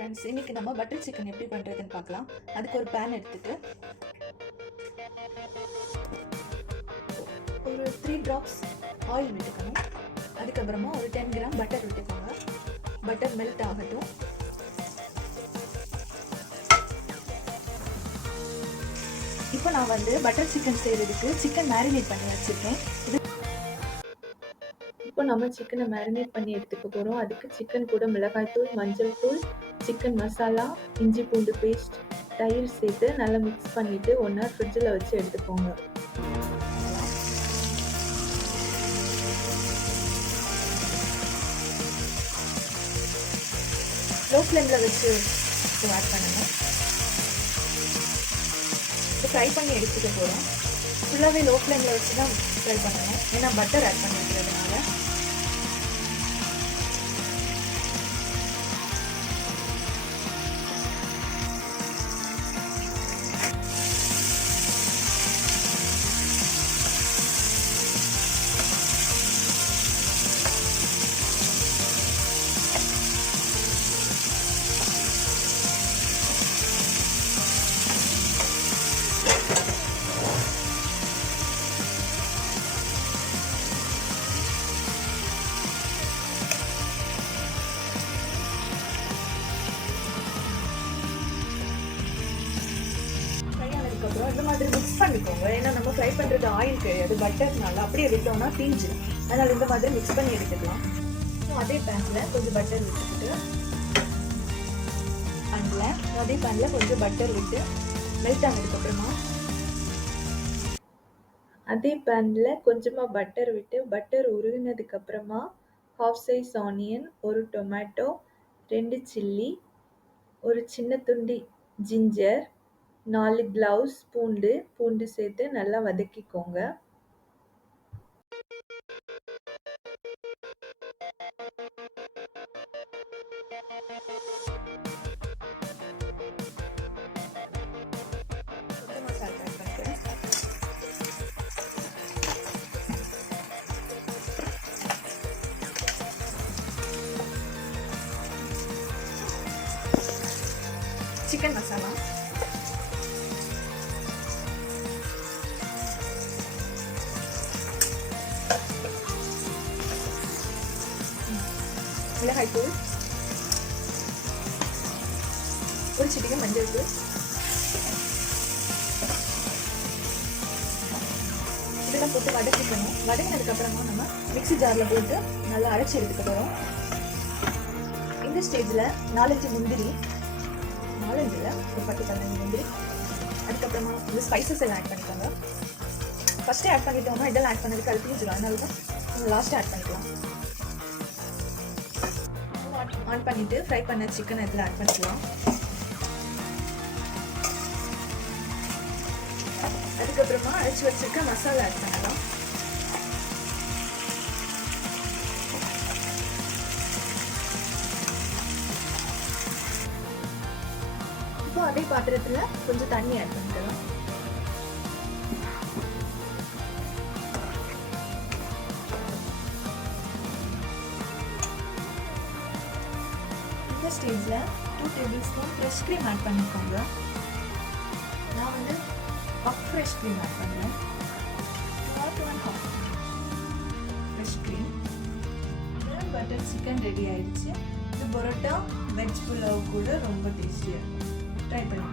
Friends, இன்றைக்கி நம்ம butter chicken எப்படி பண்ணுறதுன்னு பார்க்கலாம். அதுக்கு ஒரு பேன் எடுத்துகிட்டு ஒரு 3 drops ஆயில் விட்டுக்கணும். அதுக்கப்புறமா ஒரு 10 கிராம் பட்டர் விட்டுக்கோங்க. பட்டர் மெல்ட் ஆகட்டும். இப்போ நான் பட்டர் சிக்கன் செய்கிறதுக்கு சிக்கன் மேரினேட் பண்ணி வச்சுருக்கேன். இப்போ நம்ம சிக்கனை மேரினேட் பண்ணி எடுத்துக்க போகிறோம். அதுக்கு சிக்கன் கூட மிளகாய்த்தூள், மஞ்சள் தூள், சிக்கன் மசாலா, இஞ்சி பூண்டு பேஸ்ட், தயிர் சேர்த்து நல்லா மிக்ஸ் பண்ணிவிட்டு 1 hour ஃப்ரிட்ஜில் வச்சு எடுத்துக்கோங்க. லோ ஃப்ளேமில் வச்சு ஆட் பண்ணணும். இப்போ ஃப்ரை பண்ணி எடுத்துக்க போகிறோம். ஃபுல்லாகவே லோ ஃப்ளேமில் வச்சு தான் ஃப்ரை பண்ணணும், ஏன்னா பட்டர் ஆட் பண்ணிக்கிறதுனால. அதுக்கப்புறம் இந்த மாதிரி மிக்ஸ் பண்ணிக்கோங்க. ஏன்னா நம்ம ஃப்ரை பண்ணுறது ஆயில் கிடையாது, பட்டர்னால அப்படியே விட்டோம்னா தீஞ்சிடும். அதனால் இந்த மாதிரி மிக்ஸ் பண்ணி எடுத்துக்கலாம். அதே பேனில் கொஞ்சம் பட்டர் விட்டுக்கிட்டு அதே பேனில் கொஞ்சம் பட்டர் விட்டு மெல்ட் ஆனதுக்கப்புறமா அதே பேனில் கொஞ்சமாக பட்டர் விட்டு பட்டர் உருகினதுக்கப்புறமா 1/2 size ஆனியன், 1 டொமேட்டோ, 2 சில்லி, ஒரு சின்ன துண்டு ஜிஞ்சர், 4 க்ளவுஸ் பூண்டு சேர்த்து நல்லா வதக்கிக்கோங்க. சிக்கன் மசாலா, மிளகாய்த்தூள், ஒரு சிட்டிகை மஞ்சள் தூள், இதெல்லாம் போட்டு வதக்கிக்கணும். வதங்கினதுக்கப்புறமா நம்ம மிக்ஸி ஜாரில் போட்டு நல்லா அரைச்சி எடுத்துக்க போகிறோம். இந்த ஸ்டேஜில் 4-5 முந்திரி, 4-5 ஒரு 10-15 முந்திரி, அதுக்கப்புறமா இந்த ஸ்பைசஸ் எல்லாம் ஆட் பண்ணிக்கோங்க. ஃபஸ்ட்டே ஆட் பண்ணிட்டோம்னா இதெல்லாம் ஆட் பண்ணதுக்கு அது தீஞ்சிடும், அதனால தான் நீங்கள் லாஸ்ட்டாக ஆட் பண்ணிக்கலாம். ஆன் பண்ணிவிட்டு ஃப்ரை பண்ண சிக்கன் இதில் ஆட் பண்ணிக்கலாம். அதுக்கப்புறமா அரைச்சி வச்சிருக்க மசாலா ஆட் பண்ணலாம். இப்போ அதே பாத்திரத்தில் கொஞ்சம் தண்ணி ஆட் பண்ணிக்கலாம். இந்த ஸ்டேஜில் 2 tablespoon ஃப்ரெஷ் க்ரீம் ஆட் பண்ணிக்கோங்க. நான் கப் ஃப்ரெஷ் க்ரீம் ஆட் பண்ணுறேன். 2.5 fresh cream. Butter chicken ready ஆயிடுச்சு. இது பரோட்டா, வெஜ் புலாவ் கூட ரொம்ப டேஸ்டியாக இருக்கும். ட்ரை பண்ணி